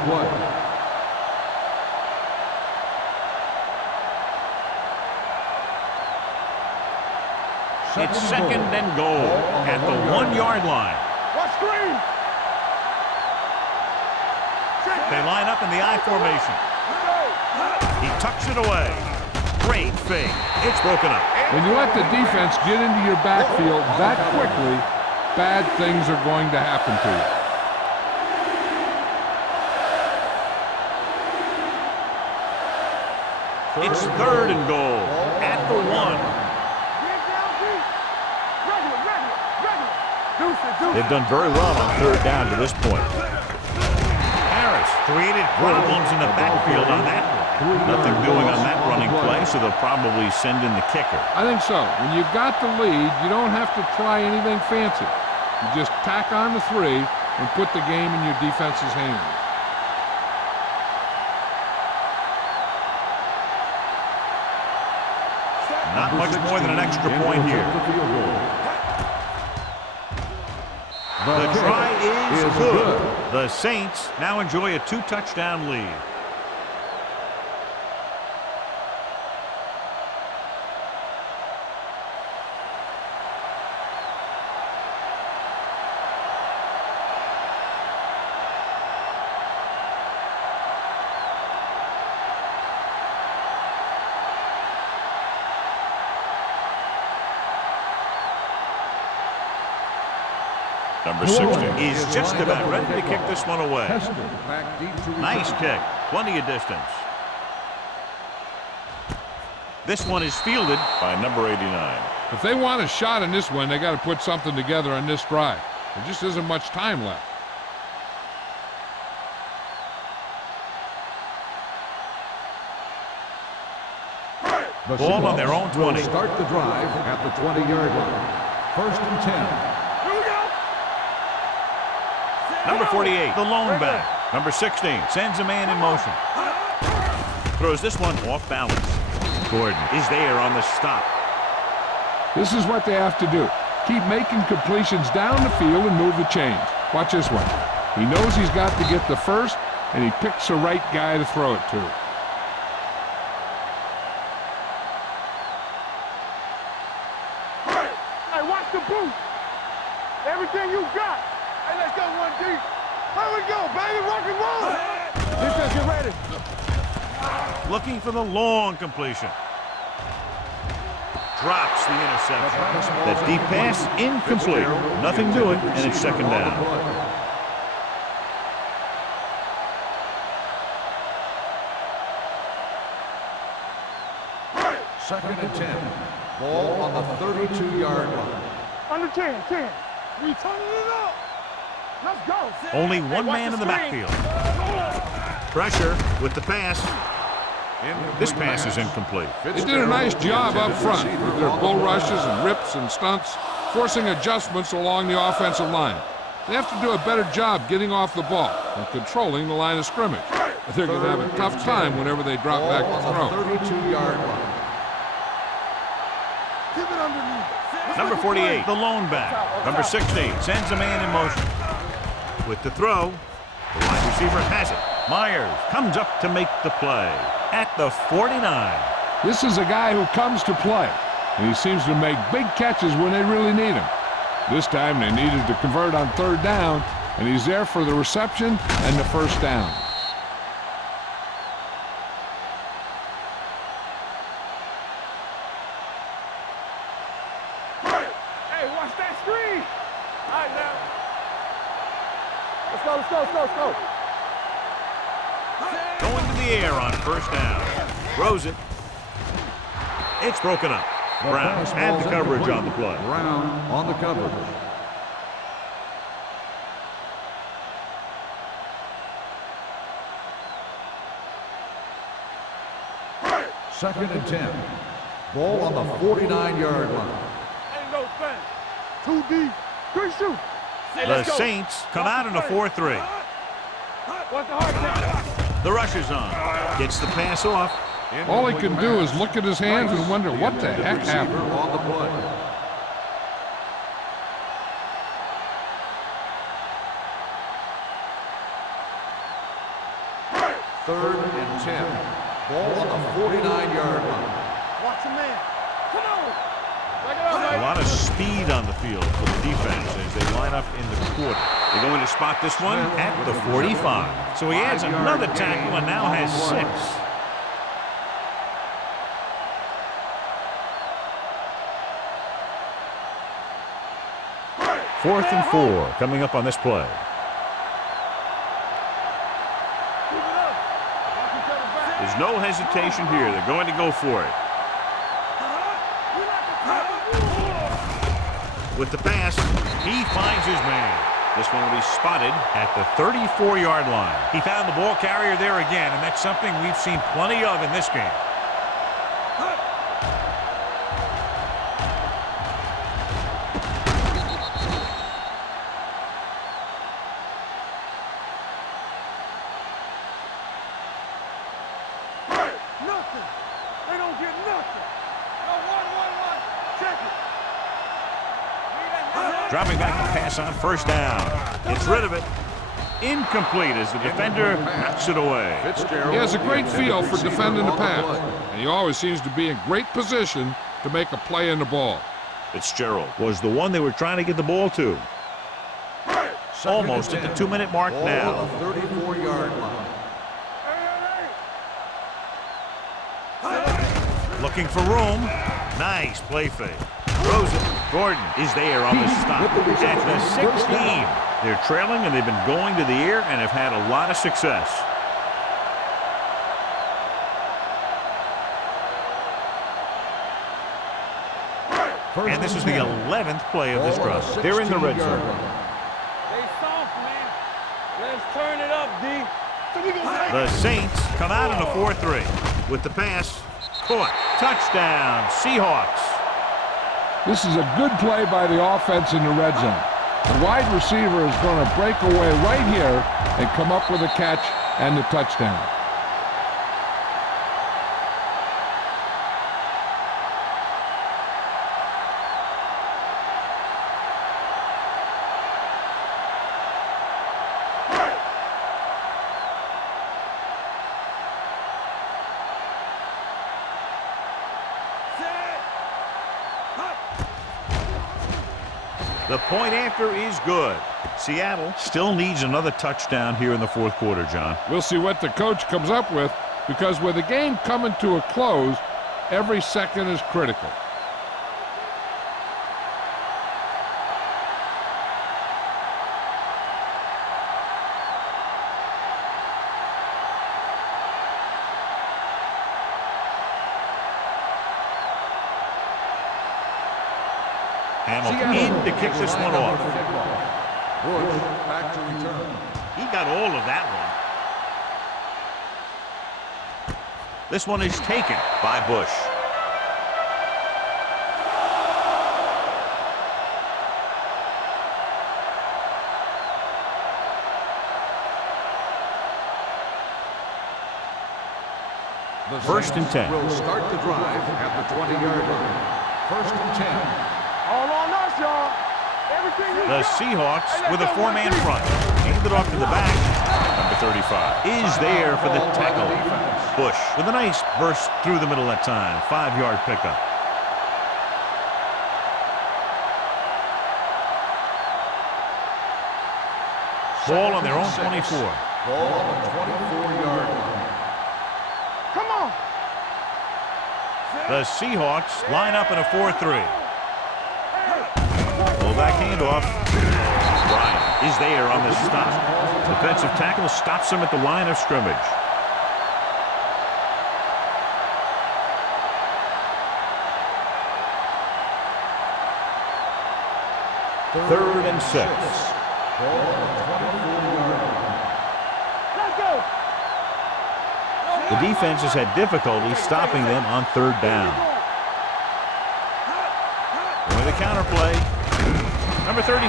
It's second and goal at the 1-yard line. Watch screen. They line up in the I formation. He tucks it away. Great fake. It's broken up. When you let the defense get into your backfield that quickly, bad things are going to happen to you. It's third and goal at the 1. They've done very well on third down to this point. Harris created problems in the backfield on that one. Nothing doing on that running play, so they'll probably send in the kicker. I think so. When you've got the lead, you don't have to try anything fancy. You just tack on the 3 and put the game in your defense's hands. Not much more than an extra point here. The try is good. The Saints now enjoy a 2-touchdown lead. Number 60 is just about ready to kick this one away. Back deep to Nice kick. Plenty of distance. This one is fielded by number 89. If they want a shot in this one, they got to put something together on this drive. There just isn't much time left. The Ball on their own Seahawks will 20. start the drive at the 20-yard line. 1st and 10. Here we go. Number 48, the lone back. Number 16 sends a man in motion. Throws this one off balance. Gordon is there on the stop. This is what they have to do. Keep making completions down the field and move the chains. Watch this one. He knows he's got to get the first, and he picks the right guy to throw it to. Hey, watch the boot. Everything you got. Hey, let's go one deep. Here we go, baby. Rock and roll. Defense, get ready. Looking for the long completion. Drops the interception. That deep pass incomplete. Nothing doing, and it's 2nd down. Second and 10. Ball on the 32-yard line. Under 10. We turning it up. Let's go. Only one man in the backfield. Pressure with the pass. This pass is incomplete. They did a nice job up front with their bull rushes and rips and stunts, forcing adjustments along the offensive line. They have to do a better job getting off the ball and controlling the line of scrimmage. They're going to have a tough time whenever they drop back to throw. 32-yard line. Keep it underneath. Number 48, the lone back. Number 16 sends a man in motion. With the throw, the wide receiver has it. Myers comes up to make the play at the 49. This is a guy who comes to play, and he seems to make big catches when they really need him. This time they needed to convert on 3rd down, and he's there for the reception and the 1st down. Hey, watch that screen. All right, now. Let's go. Going to the air on 1st down. Throws it. It's broken up. Brown had the coverage on the play. Brown on the coverage. Second and 10. Ball on the 49-yard line. Ain't no thing. Too deep. Good shoot. The Saints come out in a 4-3. What's the hard count? The rush is on. Gets the pass off. All he can do is look at his hands and wonder what the heck happened. On the play. Third and 10. Ball on the 49-yard line. Watch him, man. Come on. Back it up, A baby. lot of speed on the field for the defense as they line up in the quarter. They're going to spot this one at the 45. So he adds another tackle and now has 6. 4th and 4 coming up on this play. There's no hesitation here. They're going to go for it. With the pass, he finds his man. This one will be spotted at the 34-yard line. He found the ball carrier there again, and that's something we've seen plenty of in this game. Nothing. They don't get nothing. No, one. Check it. Dropping back to pass on 1st down. Gets rid of it. Incomplete as the defender knocks it away. He has a great feel for defending the pass, and he always seems to be in great position to make a play in the ball. Fitzgerald was the one they were trying to get the ball to. Almost at the 2-minute mark now. On the 34-yard line. Looking for room. Nice play fake. Throws it. Gordon is there on the stop at the 16. They're trailing, and they've been going to the air and have had a lot of success. And this is the 11th play of this drive. They're in the red zone. Stay soft, man. Let's turn it up, D. The Saints come out in a 4-3 with the pass. Caught. Touchdown, Seahawks. This is a good play by the offense in the red zone. The wide receiver is going to break away right here and come up with a catch and the touchdown. The point after is good. Seattle still needs another touchdown here in the fourth quarter, John. We'll see what the coach comes up with, because with the game coming to a close, every second is critical. Hamilton in to kick this one off. Bush back to return. He got all of that one. This one is taken by Bush. First and 10. Will start the drive at the 20-yard line. First and 10. All on us, y'all. Everything you The got. Seahawks with a four-man front. Hand it off to the back. Number 35 is there for the tackle. Bush with a nice burst through the middle that time. 5-yard pickup. Ball on their own 24. Ball on the 24-yard line. Come on. The Seahawks line up in a 4-3. Fullback handoff. Bryant is there on the stop. Defensive tackle stops him at the line of scrimmage. Third and 6. Ball on the 24-yard line. Let's go. The defense has had difficulty stopping them on third down. With a counter play. Number 35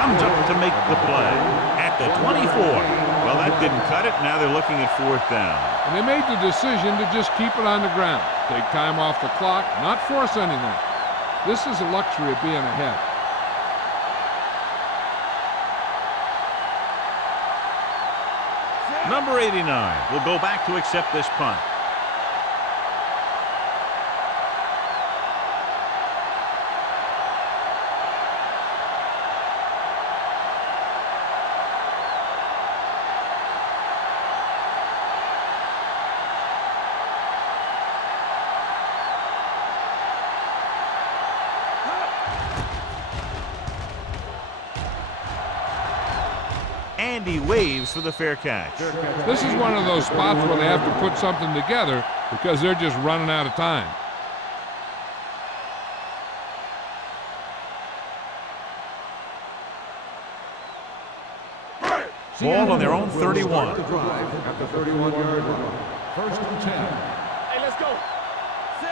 comes up to make the play at the 24. Well, that didn't cut it. Now they're looking at fourth down. And they made the decision to just keep it on the ground. Take time off the clock, not force anything. This is the luxury of being ahead. Number 89 will go back to accept this punt. And he waves for the fair catch. This is one of those spots where they have to put something together because they're just running out of time. Ball on their own 31. The drive at the 31-yard line. First and 10. Hey, let's go.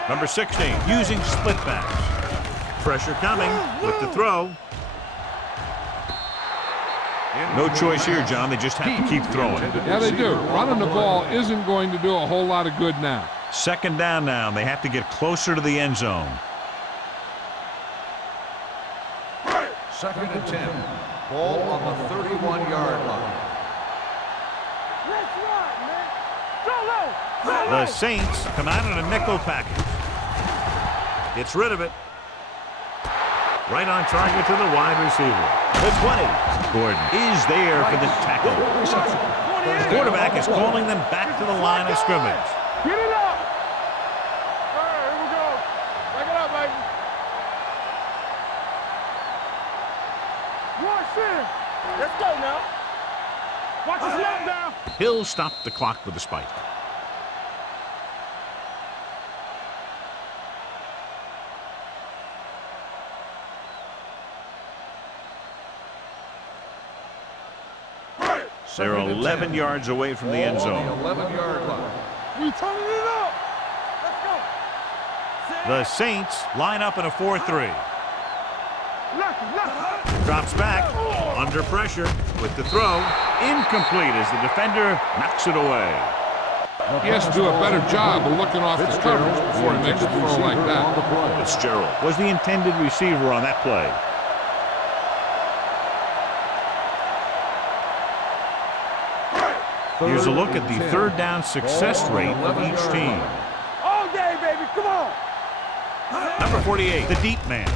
Number 16 using split backs. Pressure coming with the throw. No choice here, John. They just have to keep throwing. Yeah, they do. Running the ball isn't going to do a whole lot of good now. Second down now. They have to get closer to the end zone. Second and 10. Ball on the 31-yard line. Let's run, man. Go low. The Saints come out in a nickel package. Gets rid of it. Right on target to the wide receiver. The 20. Gordon is there for the tackle. The quarterback is calling them back to the line of scrimmage. Get it up. All right, here we go. Back it up, baby. Let's go now. Watch his left now. He'll stop the clock with a spike. They're 11 yards away from the end zone. 11-yard line. We turning it up. Let's go. The Saints line up in a 4-3. Left. Drops back, under pressure, with the throw. Incomplete as the defender knocks it away. He has to do a better job of looking off his coverage before he makes a throw like that. Fitzgerald was the intended receiver on that play. Here's a look at the third down success rate of each team. All day, baby. Come on. Number 48, the deep man,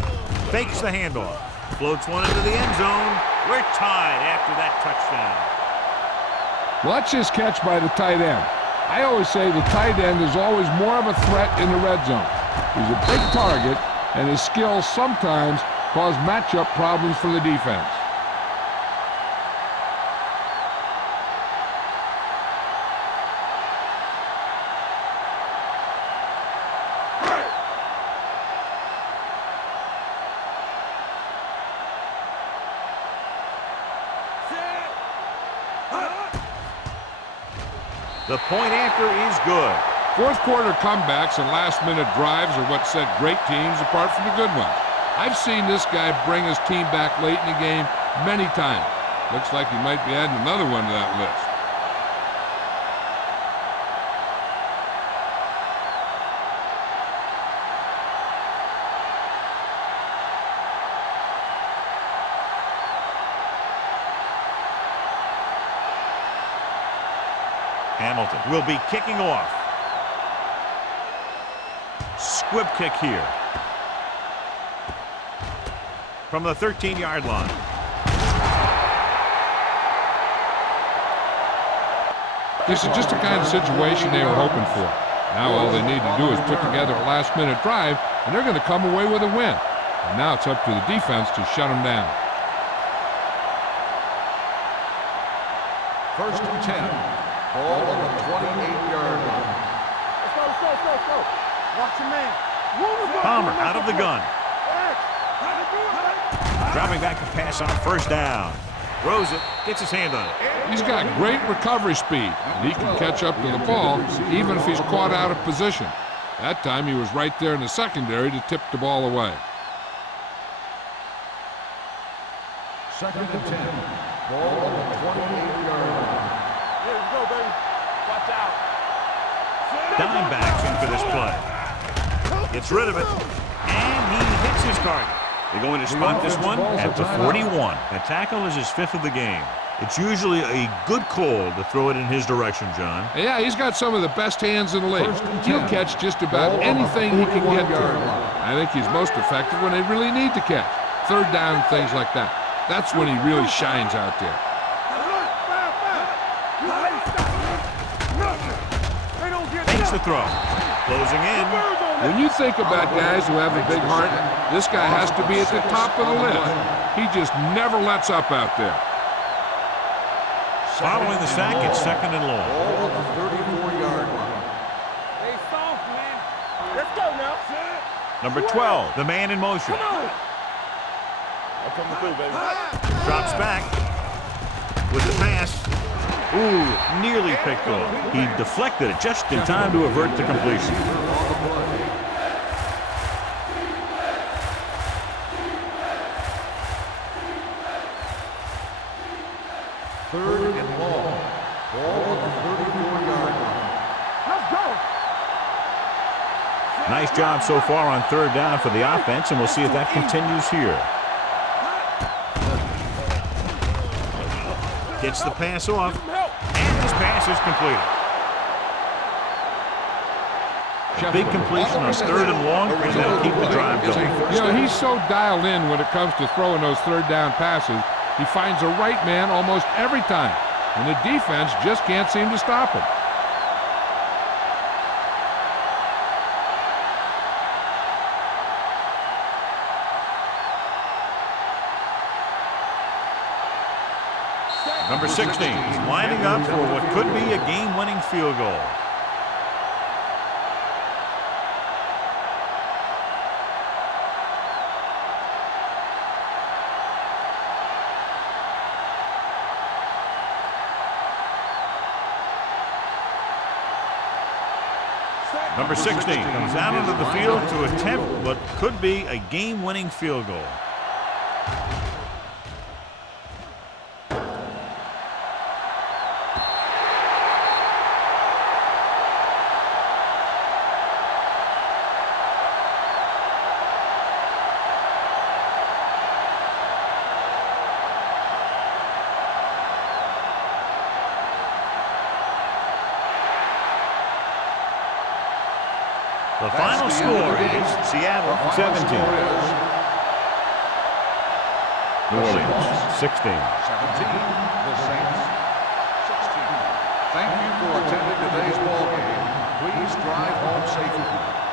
fakes the handoff, floats one into the end zone. We're tied after that touchdown. Watch this catch by the tight end. I always say the tight end is always more of a threat in the red zone. He's a big target, and his skills sometimes cause matchup problems for the defense. The point after is good. Fourth quarter comebacks and last-minute drives are what set great teams apart from the good ones. I've seen this guy bring his team back late in the game many times. Looks like he might be adding another one to that list. Hamilton will be kicking off. Squib kick here. From the 13-yard line. This is just the kind of situation they were hoping for. Now all they need to do is put together a last-minute drive, and they're going to come away with a win. And now it's up to the defense to shut them down. First and 10. Ball on the 28-yard line. Let's go. Watch your man. Palmer out of the gun. Dropping back to pass on first down. Throws it, gets his hand on it. He's got great recovery speed, and he can catch up to the ball even if he's caught out of position. That time he was right there in the secondary to tip the ball away. Second and 10. Ball on the 28-yard line. Here we go, baby. Watch out. Dime backs in for this play. Gets rid of it, and he hits his target. They're going to spot this one at the 41. The tackle is his fifth of the game. It's usually a good call to throw it in his direction, John. Yeah, he's got some of the best hands in the league. He'll catch just about anything he can get to. I think he's most effective when they really need to catch. Third down, things like that. That's when he really shines out there. Takes the throw. Closing in. When you think about guys who have a big heart, this guy has to be at the top of the list. He just never lets up out there. Following the sack, it's second and long. Ball on the 34-yard line. Hey, soft, man. Let's go now. Number 12, the man in motion. Come on. I'm coming through, baby. Drops back with the pass. Ooh, nearly picked off. He deflected it just in time to avert the completion. Third and long. Ball on the 34-yard line. Let's go. Nice job so far on third down for the offense, and we'll see if that continues here. Gets the pass off, and his pass is completed. Big completion on third and long, and that'll keep the drive going. You know, he's so dialed in when it comes to throwing those third down passes. He finds the right man almost every time, and the defense just can't seem to stop him. Number 16 is lining up for what could be a game-winning field goal. Number 16 comes out onto the field to attempt what could be a game-winning field goal. The final score is Seattle 17. New Orleans 16. 17, the Saints 16. Thank you for attending today's ball game. Please drive home safely.